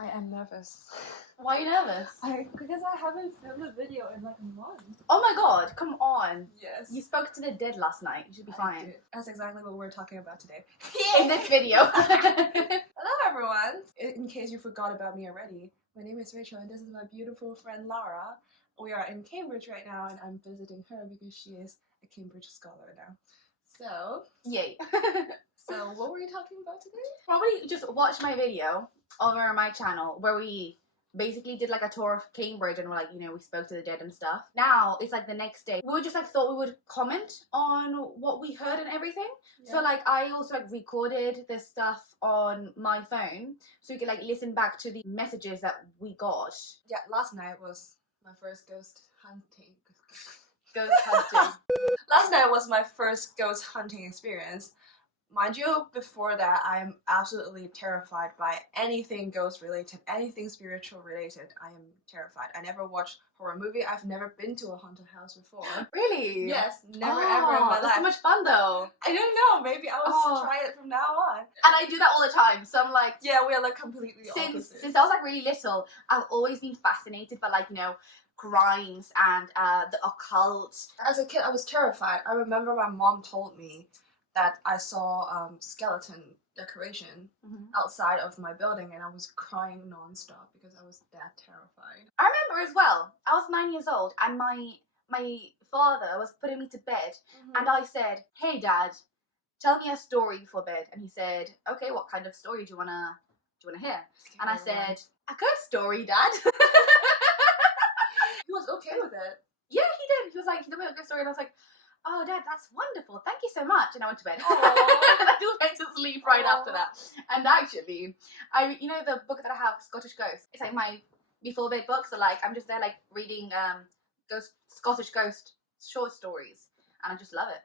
I am nervous. Why are you nervous? Because I haven't filmed a video in like a month. Oh my god, come on. Yes. You spoke to the dead last night. You should be fine. Did. That's exactly what we're talking about today. In this video. Hello everyone! In case you forgot about me already, my name is Rachel and this is my beautiful friend Lara. We are in Cambridge right now and I'm visiting her because she is a Cambridge scholar now. So, Yay. so what were you talking about today? Probably just watch my video over on my channel where we basically did like a tour of Cambridge and we're like, you know, we spoke to the dead and stuff. Now it's like the next day. We just like thought we would comment on what we heard and everything. Yeah. So like I also like recorded this stuff on my phone so you could like listen back to the messages that we got. Yeah, last night was my first ghost hunting. Last night was my first ghost hunting experience. Mind you, before that, I'm absolutely terrified by anything ghost related, anything spiritual related. I am terrified. I never watched horror movie. I've never been to a haunted house before. Really? Yes, never ever in my life. That's so much fun though. I don't know. Maybe I'll try it from now on. And I do that all the time. So I'm like, yeah, we are like completely opposite. Since I was like really little, I've always been fascinated by like, you know, crimes and the occult. As a kid, I was terrified. I remember my mom told me that I saw skeleton decoration outside of my building and I was crying non-stop because I was that terrified. I remember as well, I was 9 years old and my father was putting me to bed and I said, "Hey Dad, tell me a story before bed." And he said, "Okay, what kind of story do you wanna hear?" And I said, "A ghost story, Dad." He was okay with it. Yeah, he did. He was like, "You know a ghost story," and I was like, "Oh, Dad, that's wonderful. Thank you so much." And I went to bed. And I just went to sleep right after that. And actually, you know the book that I have, Scottish Ghost. It's like my before bed book. So like, I'm just there like reading Scottish Ghost short stories, and I just love it.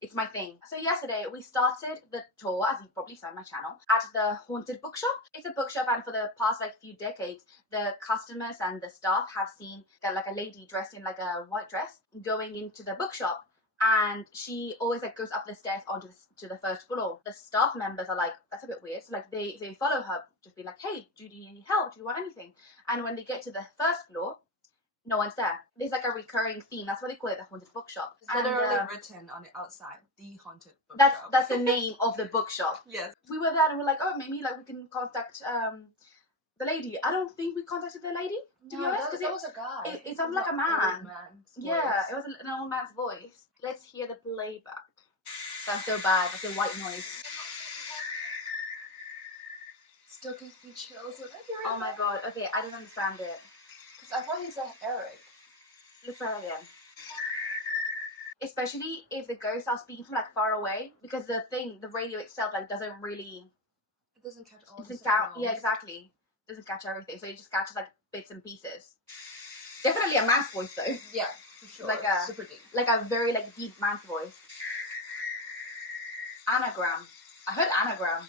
It's my thing. So yesterday we started the tour, as you probably saw on my channel, at the haunted bookshop. It's a bookshop, and for the past like few decades, the customers and the staff have seen like a lady dressed in like a white dress going into the bookshop, and she always like goes up the stairs onto the first floor. The staff members are like, "That's a bit weird." So like they follow her, just being like, "Hey, do you need any help? Do you want anything?" And when they get to the first floor, no one's there. There's like a recurring theme. That's why they call it the haunted bookshop. It's literally written on the outside, the haunted bookshop. That's the name of the bookshop. Yes. We were there and we're like, oh, maybe like we can contact the lady. I don't think we contacted the lady, to be honest, because it was a guy. It sounded like a man. Yeah, it was an old man's voice. Let's hear the playback. Sounds so bad. That's a white noise. Still gives me chills when I hear it. Oh my god. Okay, I didn't understand it. I thought he said Eric. Let's try it again. Especially if the ghosts are speaking from like far away, because the radio itself like doesn't really. It doesn't catch all. Yeah, exactly. It doesn't catch everything, so it just catches like bits and pieces. Definitely a man's voice though. Yeah, for sure. Like a super deep. Like a very like deep man's voice. Anagram. I heard anagram.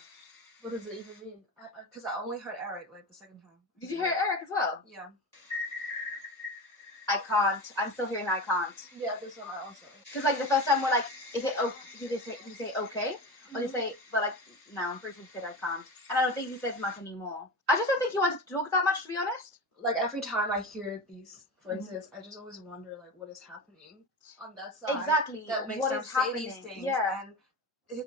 What does it even mean? Because I only heard Eric like the second time. Did you hear Eric as well? Yeah. I can't. I'm still hearing I can't. Yeah, this one I also. Because like the first time we're like, is it did he say okay? Or did he say, but like, no, I'm pretty sure he said I can't. And I don't think he says much anymore. I just don't think he wanted to talk that much, to be honest. Like every time I hear these voices, I just always wonder like what is happening on that side. Exactly. That makes them say these things. Yeah. And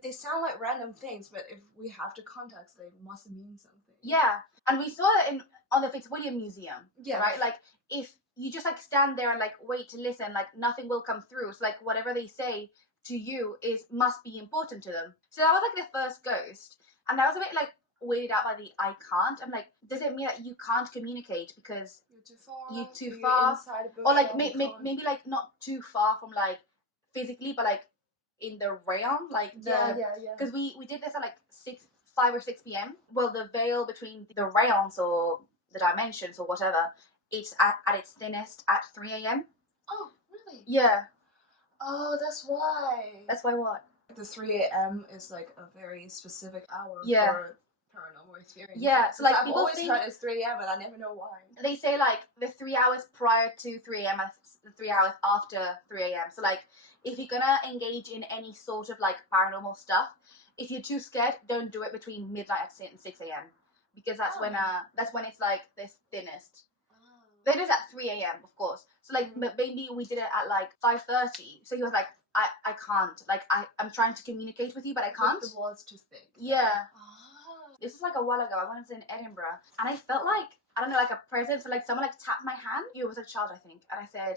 they sound like random things, but if we have the context, they must mean something. Yeah. And we saw it on the Fitzwilliam Museum. Yeah. Right? Like if you just like stand there and like wait to listen, like nothing will come through. So like whatever they say to you must be important to them. So that was like the first ghost. And I was a bit like weirded out by the I can't. I'm like, does it mean that you can't communicate because you're too far? Or like maybe like not too far from like physically, but like in the realm, like because we did this at like 5 or 6 p.m. Well, the veil between the realms or the dimensions or whatever, it's at its thinnest at 3 a.m. Oh, really? Yeah. Oh, that's why. That's why what? The 3 a.m. is like a very specific hour for paranormal experience. Yeah, so like I've people always think heard it's 3 a.m. and I never know why. They say like the 3 hours prior to 3 a.m. and the 3 hours after 3 a.m. So like if you're gonna engage in any sort of like paranormal stuff, if you're too scared, don't do it between midnight and 6 a.m. because that's when it's like this thinnest. Oh. It is at 3 a.m. of course. So like maybe we did it at like 5:30. So he was like, I can't. Like I'm trying to communicate with you, but I can't. The wall's too thick. Yeah. Oh. This was like a while ago. I went in Edinburgh, and I felt like, I don't know, like a presence. So like someone like tapped my hand. It was a child, I think, and I said,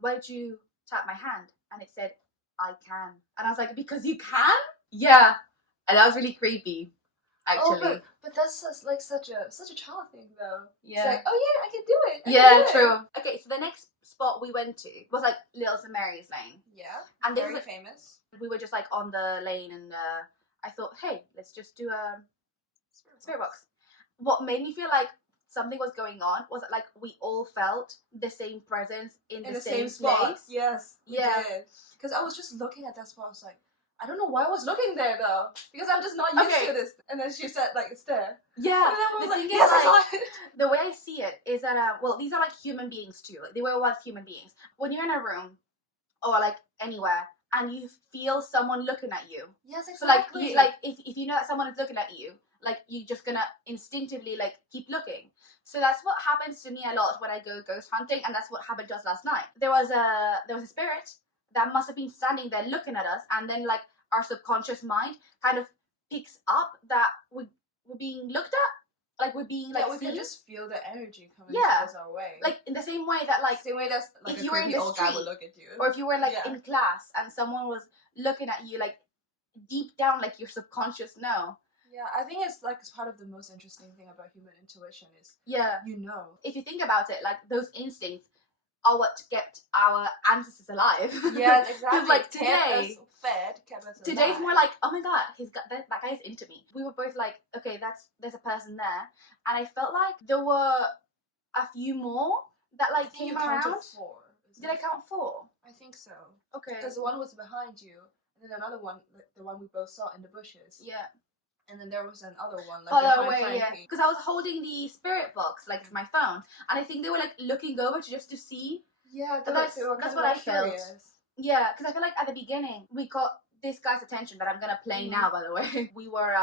why did you tap my hand? And it said, I can. And I was like, because you can? Yeah. And that was really creepy, actually. Oh, but that's such a child thing though. Yeah. It's like, oh yeah, I can do it. Yeah, true. Okay, so the next spot we went to was like Little St Mary's Lane. Yeah. And very was, famous. We were just like on the lane, and I thought, hey, let's just do a spirit box. What made me feel like something was going on was that like we all felt the same presence in the same spot. place. Yes. Yeah. Because I was just looking at that spot. I was like, I don't know why I was looking there though, because I'm just not used to this. And then she said like it's there. Yeah. And then I was the like, thing yes, is, I like, saw it. the way I see it is that well, these are like human beings too. Like, they were once human beings. When you're in a room or like anywhere and you feel someone looking at you. Yes, exactly. So like if you know that someone is looking at you, like you're just gonna instinctively like keep looking. So that's what happens to me a lot when I go ghost hunting, and that's what happened to us last night. There was a spirit that must have been standing there looking at us, and then like our subconscious mind kind of picks up that we're being looked at, like we're being like we seen. can just feel the energy coming towards our way. Like in the same way that like same way that's like if a you were in creepy the old guy street, would look at you, or if you were like in class and someone was looking at you, like deep down, like your subconscious know. Yeah, I think it's like part of the most interesting thing about human intuition is you know. If you think about it, like those instincts are what kept our ancestors alive. Yeah, exactly. Like today, kept us today's alive. more like, oh my god, he's got that guy's into me. We were both like, okay, there's a person there, and I felt like there were a few more that like came around. Four. Did I count 4? I think so. Okay. Because the one was behind you, and then another one, the one we both saw in the bushes. Yeah. And then there was another one, like further behind away, Frankie. Because I was holding the spirit box, like my phone, and I think they were like looking over just to see. Yeah, that's what I felt. Yeah, because I feel like at the beginning we got this guy's attention that I'm gonna play now. By the way, we were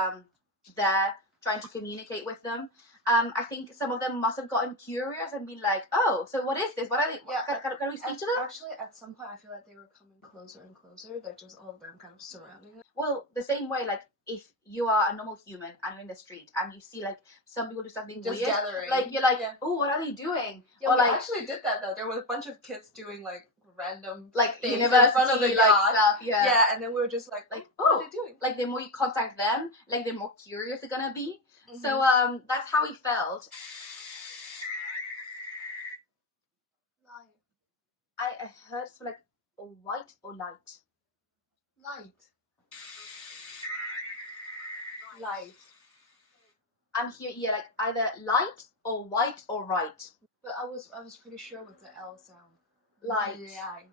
there trying to communicate with them. I think some of them must have gotten curious and been like, "Oh, so what is this? What are they? Yeah, can we speak to them?" Actually, at some point, I feel like they were coming closer and closer. They're just all of them kind of surrounding us. Well, the same way, like if you are a normal human and you're in the street and you see like some people do something just weird, gathering. like you're like, "Oh, what are they doing?" Yeah, or we like actually did that though. There were a bunch of kids doing like random like things university in front of the like yard. stuff. Yeah. Yeah, and then we were just like, like, what are they doing? Like the more you contact them, like the more curious they're gonna be. Mm-hmm. So that's how we felt. I heard it's like a white or light. Light. I'm here, yeah, like either light or white or right. But I was pretty sure with the L sound. Light. Light.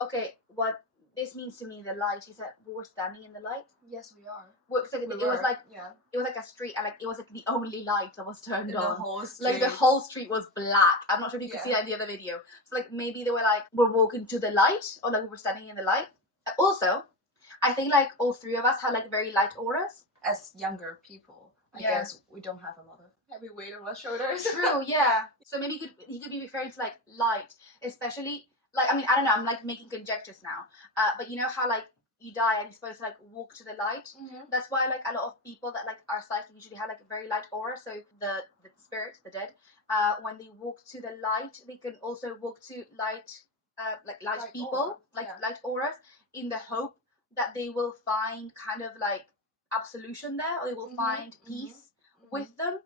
Okay, what this means to me, the light, is that we were standing in the light. Yes, we are. Well, it was like a street, and like it was like the only light that was turned on. The whole street. Like the whole street was black. I'm not sure if you could see that in the other video. So like maybe they were like, we're walking to the light, or like we were standing in the light. Also, I think like all 3 of us had like very light auras. As younger people, I guess we don't have a lot of heavy weight on our shoulders. True, yeah. So maybe he could be referring to like light, especially like, I mean, I don't know, I'm like making conjectures now. But you know how like you die and you're supposed to like walk to the light? Mm-hmm. That's why like a lot of people that like are psychic usually have like a very light aura. So the spirits, the dead, when they walk to the light, they can also walk to light, like light people, light auras, in the hope that they will find kind of like absolution there, or they will find peace with them.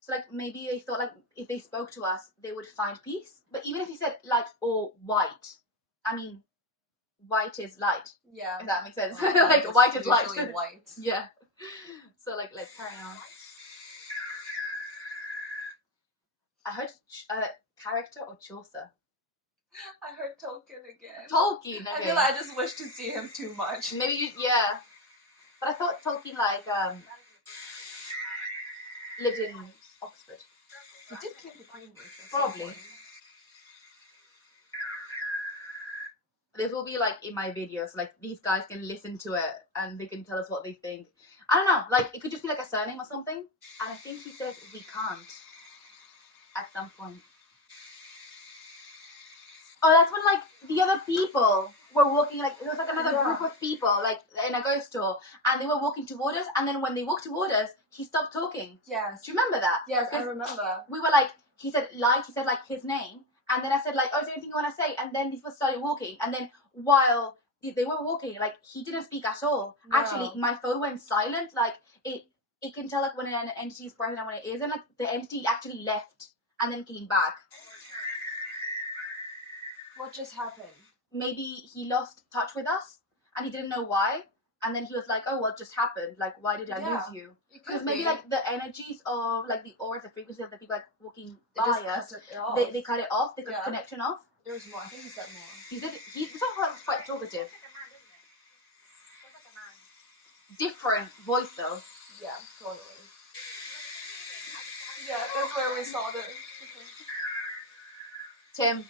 So like maybe they thought like if they spoke to us, they would find peace. But even if he said light or white, I mean, white is light. Yeah. If that makes sense. Well, like white is light. White. Yeah. So like let's carry on. I heard character or Chaucer. I heard Tolkien again. Tolkien. Okay. I feel like I just wish to see him too much. Maybe yeah. But I thought Tolkien like lived in Oxford. He did keep the Cambridge. Probably. This will be like in my video, so like these guys can listen to it and they can tell us what they think. I don't know, like it could just be like a surname or something. And I think he says we can't at some point. Oh, that's when like the other people were walking, like it was like another group of people like in a ghost tour, and they were walking toward us, and then when they walked toward us, he stopped talking. Yes. Do you remember that? Yes, I remember. We were like, he said like his name, and then I said like, oh, is there anything you want to say? And then these people started walking, and then while they were walking, like he didn't speak at all. No. Actually, my phone went silent. Like it can tell like when an entity is present and when it isn't. Like the entity actually left and then came back. What just happened? Maybe he lost touch with us and he didn't know why. And then he was like, oh, what just happened? Like, why did I lose you? Because maybe like the energies of like the auras, the frequency of the people like walking by us, they cut it off, they cut the connection off. There was more. I think he said more. He somehow was quite talkative. Different voice though. Yeah, totally. Yeah, that's where we saw the Tim.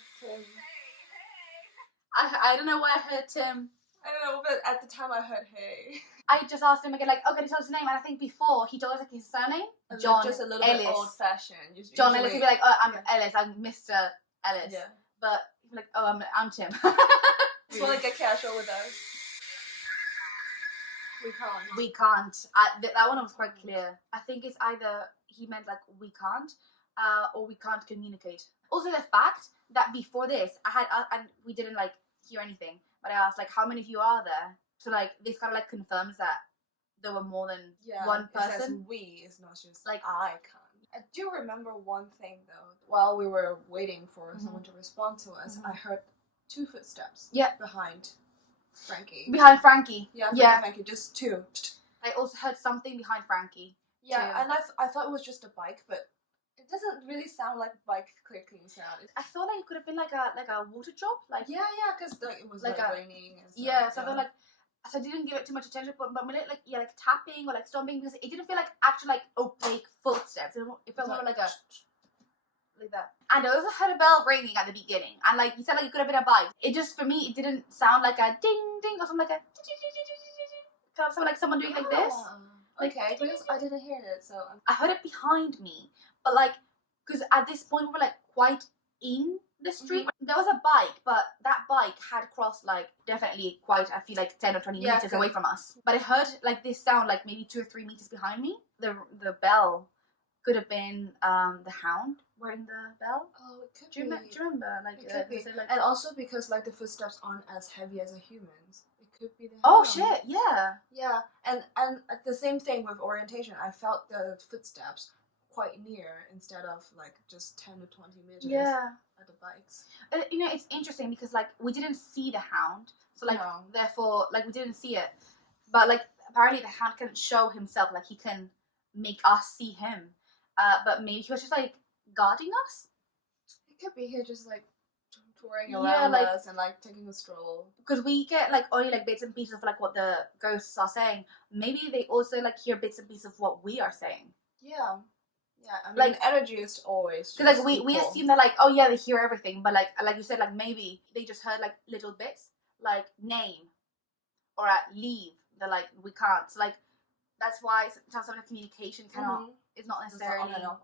I don't know why I heard Tim. I don't know, but at the time I heard hey. I just asked him again, like, okay, tell us his name, and I think before he told us like his surname, John. Just a little Ellis. bit old-fashioned. John Ellis would be like, oh, I'm Ellis, I'm Mr. Ellis. Yeah. But he'd be like, oh, I'm Tim. Just want to get casual with us. We can't. That one was quite clear. I think it's either he meant like we can't, or we can't communicate. Also, the fact that before this, I had and we didn't like hear anything, but I asked like, how many of you are there? So like this kind of like confirms that there were more than one person. It says we, it's not just like I can't. I do remember one thing though. While we were waiting for someone to respond to us, I heard 2 footsteps. Yeah. Behind Frankie. Behind Frankie. Yeah. Frankie, just 2. I also heard something behind Frankie. Yeah, too. And I thought it was just a bike, but it doesn't really sound like bike clicking sound. I thought like it could have been like a water drop, like because like it was like raining and stuff. Yeah, so I thought like, so I didn't give it too much attention, but when it like tapping or like stomping, because it didn't feel like actual like opaque footsteps. It felt more like a like that. And I also heard a bell ringing at the beginning, and like you said, like it could have been a bike. It just for me, it didn't sound like a ding ding or something like a kind of sound like someone doing like this. Okay, because I didn't hear it, so I heard it behind me, but like, because at this point we were like quite in the street. There was a bike, but that bike had crossed like definitely quite, I feel like 10 or 20 meters away from us. But I heard like this sound like maybe 2 or 3 meters behind me. The bell could have been the hound wearing the bell. Oh, it could be. Do you remember? Like, it could be. Like, and also because like the footsteps aren't as heavy as a human's. Could be the hound. Shit, yeah, and the same thing with orientation. I felt the footsteps quite near instead of like just 10 to 20 meters at the bikes. You know, it's interesting because like we didn't see the hound, so like therefore like we didn't see it, but like apparently the hound can show himself, like he can make us see him, but maybe he was just like guarding us. It could be here just like touring around us and like taking a stroll, because we get like only like bits and pieces of like what the ghosts are saying. Maybe they also like hear bits and pieces of what we are saying. I mean, like energy is always because like we assume that like, oh yeah, they hear everything, but like you said, like maybe they just heard like little bits, like name or leave. They're like, we can't. So like that's why sometimes some of the communication cannot is not necessarily on and off.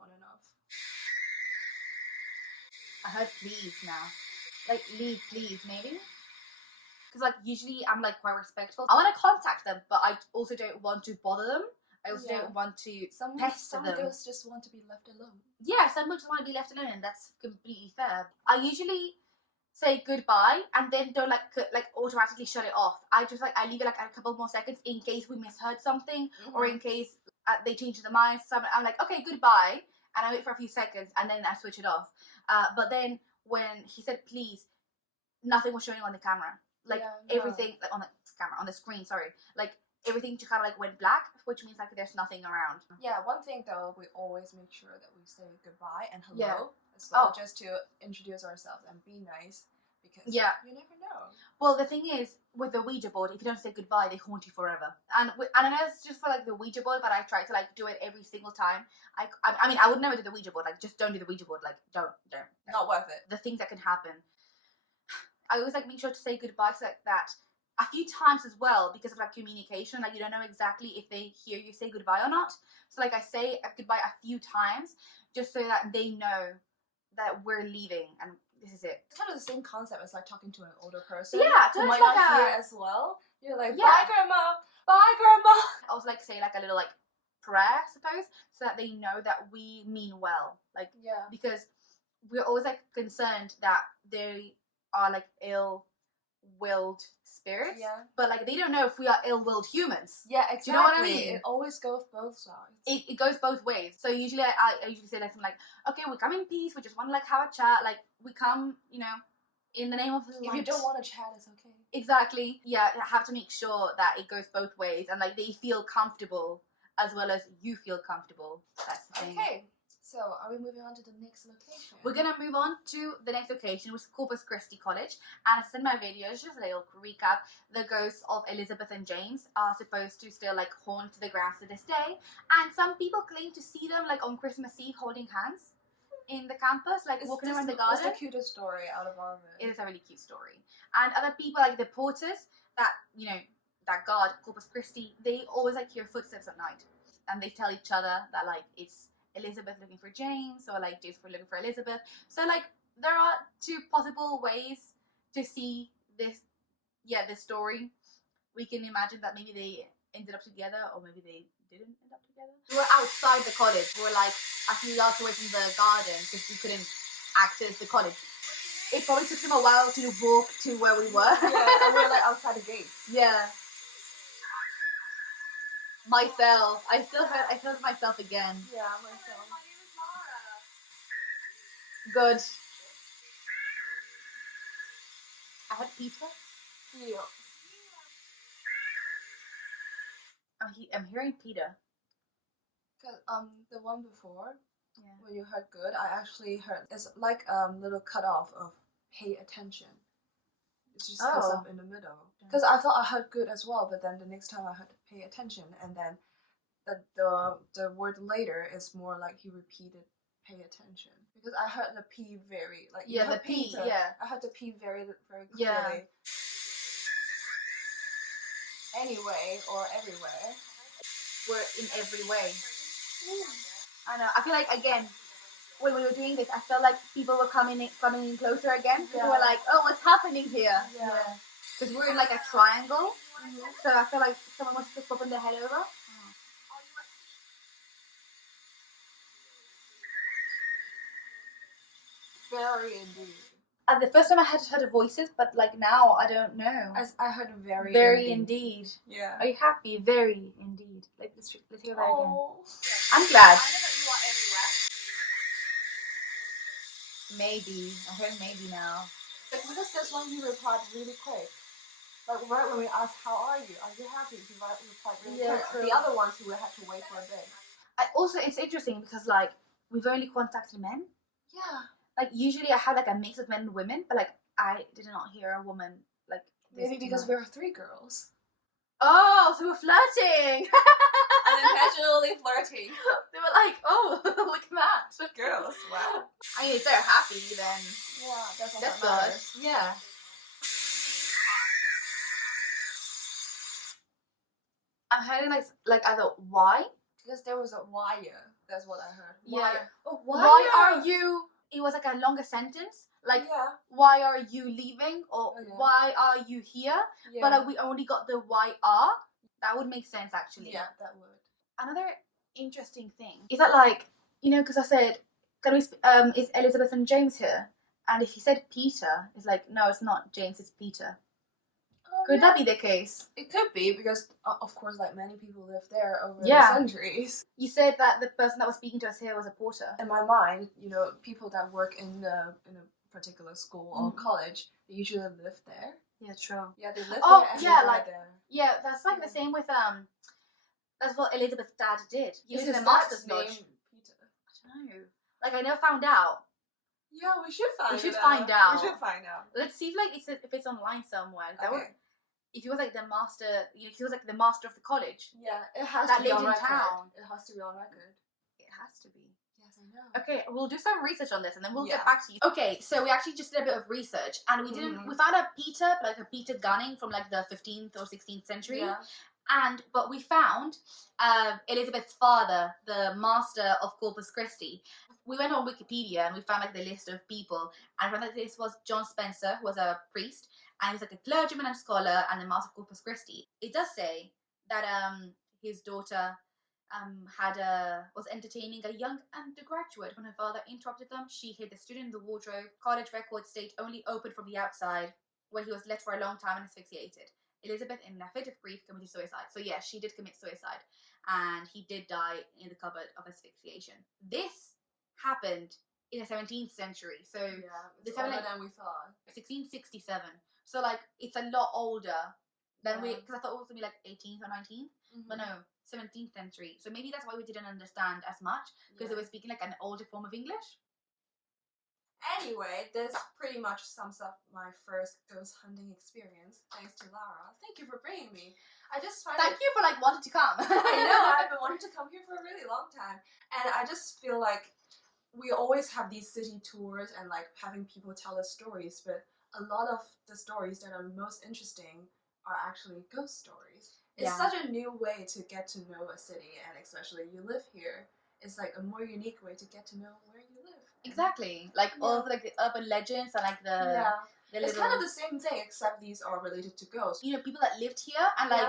I heard please now. Like, leave, please, maybe? Because, like, usually I'm, like, quite respectful. I want to contact them, but I also don't want to bother them. I also don't want to pester them. Some ghosts just want to be left alone. Yeah, some just want to be left alone, and that's completely fair. I usually say goodbye, and then don't, like automatically shut it off. I just, like, I leave it, like, a couple more seconds in case we misheard something, or in case they change their minds. So I'm like, okay, goodbye, and I wait for a few seconds, and then I switch it off. But then when he said please, nothing was showing on the camera. Like everything, like on the camera, on the screen, sorry. Like everything just kind of like went black, which means like there's nothing around. Yeah, one thing though, we always make sure that we say goodbye and hello as well, just to introduce ourselves and be nice, because you never know. Well, the thing is, with the Ouija board, if you don't say goodbye, they haunt you forever. And I know it's just for like the Ouija board, but I try to like do it every single time. I mean, I would never do the Ouija board. Like, just don't do the Ouija board. Like, don't. Not worth it. The things that can happen. I always like make sure to say goodbye to like that a few times as well, because of like communication. Like you don't know exactly if they hear you say goodbye or not. So like I say goodbye a few times just so that they know that we're leaving and this is it. It's kind of the same concept as like talking to an older person. Yeah, who so might it's like not hear a as well. You're like, Yeah. bye grandma, bye grandma. I also like say like a little like prayer, I suppose, so that they know that we mean well. Like Yeah. because we're always like concerned that they are like ill-willed spirits. Yeah. But like they don't know if we are ill-willed humans. Yeah, exactly. Do you know what I mean? It always goes both sides. It goes both ways. So usually I usually say like something like, okay, we come in peace, we just want to like have a chat, like we come, you know, in the name of the light. If you don't want to chat, it's okay. Exactly. Yeah, I have to make sure that it goes both ways and like they feel comfortable as well as you feel comfortable. That's the thing. Okay. So, are we moving on to the next location? We're gonna move on to the next location, which is Corpus Christi College. And as in my videos, just a little recap, the ghosts of Elizabeth and James are supposed to still like haunt the grounds to this day. And some people claim to see them like on Christmas Eve holding hands in the campus, like walking around the garden. It's the cutest story out of all of it. It is a really cute story. And other people, like the porters that, you know, that guard Corpus Christi, they always like hear footsteps at night. And they tell each other that like it's Elizabeth looking for James or like James looking for Elizabeth. So like there are two possible ways to see this story. We can imagine that maybe they ended up together or maybe they didn't end up together. We were outside the college. We were like a few yards away from the garden because we couldn't access the college. It probably took them a while to walk to where we were. Yeah, and we were like outside the gate. Yeah. Myself. I heard myself again. Yeah, myself. My name is Lara. Good. I had pizza. Yeah. I'm hearing Peter. Cause the one before, Yeah. when you heard good, I actually heard it's like little cutoff of pay attention. It just cuts Oh. up in the middle. Because I thought I heard good as well, but then the next time I heard pay attention, and then the word later is more like he repeated pay attention. Because I heard the P very like you Yeah, heard the P, Peter, yeah. I heard the P very very clearly. Yeah. Anyway or everywhere. We're in every way. I know. I feel like again, when we were doing this, I felt like people were coming in closer again. Because we were like, oh, what's happening here? Yeah. Because we're in like a triangle, Mhm. so I feel like someone wants to pop in their head over. Very indeed. The first time I had heard of voices, but like now I don't know. As I heard very Very indeed. Yeah. Are you happy? Very indeed. Like let's hear that again. Oh. I'm glad. I know that you are everywhere. Maybe. I heard maybe now. Because this one he replied really quick. Like right when we asked how are you happy? He replied really Yeah, quick. true. The other ones he would have to wait for a bit. Also, it's interesting because like we've only contacted men. Yeah. Like usually I have like a mix of men and women, but like I did not hear a woman like this Maybe because tonight. we're 3 girls. Oh, so we're flirting. Unintentionally flirting. They were like, oh, look at that. Girls, wow. I mean, if they're happy, then Yeah, that's all that's that matters. good. Yeah. I'm hearing like either why? Because there was a wire. That's what I heard. Yeah. Wire. Oh, Why are you? It was like a longer sentence. Like, yeah. why are you leaving? Or Oh, yeah. why are you here? Yeah. But like we only got the why are. That would make sense actually. Yeah, that would. Another interesting thing is that like, you know, because I said, can we is Elizabeth and James here? And if he said Peter, it's like, no, it's not James, it's Peter. Oh, Could yeah. that be the case? It could be because, of course, like many people live there over Yeah. the centuries. You said that the person that was speaking to us here was a porter. In my mind, you know, people that work in a particular school or Mm. college, they usually live there. Yeah, true. Yeah, they live Oh, there. And yeah, they die like- there. Yeah, that's like the same with that's what Elizabeth's dad did. He Is lived in his a master's dad's lodge. name Peter? I don't know. Like I never found out. Yeah, we should find. We should out. find out. We should find out. Let's see if like if it's online somewhere. That would, Okay. if he was like the master, if he was like the master of the college, Yeah, it has That to be lived on in record. town. It has to be on record. it has to be. Yes, I know. Okay, we'll do some research on this and then we'll Yeah. get back to you. Okay, so we actually just did a bit of research and we didn't. We found a Peter, like a Peter Gunning from like the 15th or 16th century. Yeah. But we found Elizabeth's father, the master of Corpus Christi. We went on Wikipedia and we found like the list of people, and found that this was John Spencer, who was a priest, and he was like a clergyman and scholar and the master of Corpus Christi. It does say that his daughter was entertaining a young undergraduate when her father interrupted them. She hid the student in the wardrobe. College records state only opened from the outside, where he was left for a long time and asphyxiated. Elizabeth, in a fit of grief, committed suicide. So yeah, she did commit suicide, and he did die in the cupboard of asphyxiation. This happened in the 17th century. So Yeah, the it's older than we thought. 1667. So like it's a lot older than Yeah. because I thought it was gonna be like 18th or 19th, but no, 17th century. So maybe that's why we didn't understand as much, because they were speaking like an older form of English. Anyway, this pretty much sums up my first ghost hunting experience. Thanks to Lara. Thank you for bringing me. I just find Thank you for like wanting to come. I know, I've been wanting to come here for a really long time. And I just feel like we always have these city tours and like having people tell us stories, but a lot of the stories that are most interesting are actually ghost stories. It's such a new way to get to know a city, and especially you live here. It's like a more unique way to get to know where you live. Exactly. Like all of like the urban legends and like the It's kind of the same thing, except these are related to ghosts. You know, people that lived here and like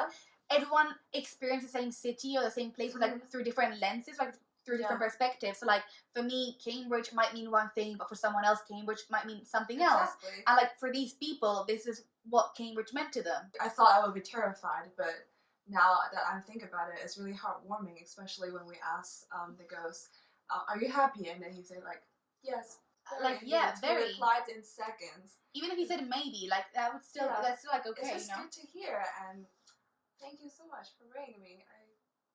everyone experienced the same city or the same place, but like through different lenses, like through different perspectives. So like for me, Cambridge might mean one thing, but for someone else, Cambridge might mean something else. And like for these people, this is what Cambridge meant to them. I thought I would be terrified, but now that I think about it, it's really heartwarming, especially when we ask the ghost, "Are you happy?" And then he said like, "Yes." Like very. He replied in seconds. Even if he said maybe, like that would still that's still like okay. It's just good to hear, and thank you so much for bringing me.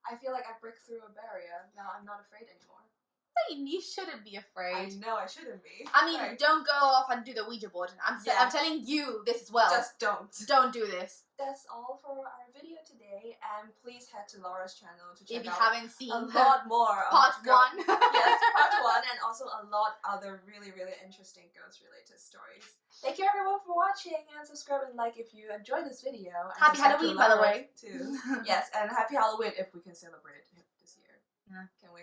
I feel like I break through a barrier. Now I'm not afraid anymore. You shouldn't be afraid. I know I shouldn't be. I mean, don't go off and do the Ouija board. I'm telling you this as well. Just don't. Don't do this. That's all for our video today, and please head to Laura's channel to check if you out haven't seen a lot more part 1. Yes, part 1, and also a lot other really interesting ghost related stories. Thank you everyone for watching, and subscribe and like if you enjoyed this video. And happy Halloween, by the way. Too. Yes, and happy Halloween if we can celebrate it this year. Yeah. Can we?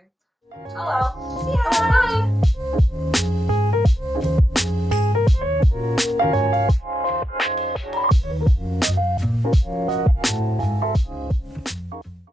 Hello. See ya. Bye.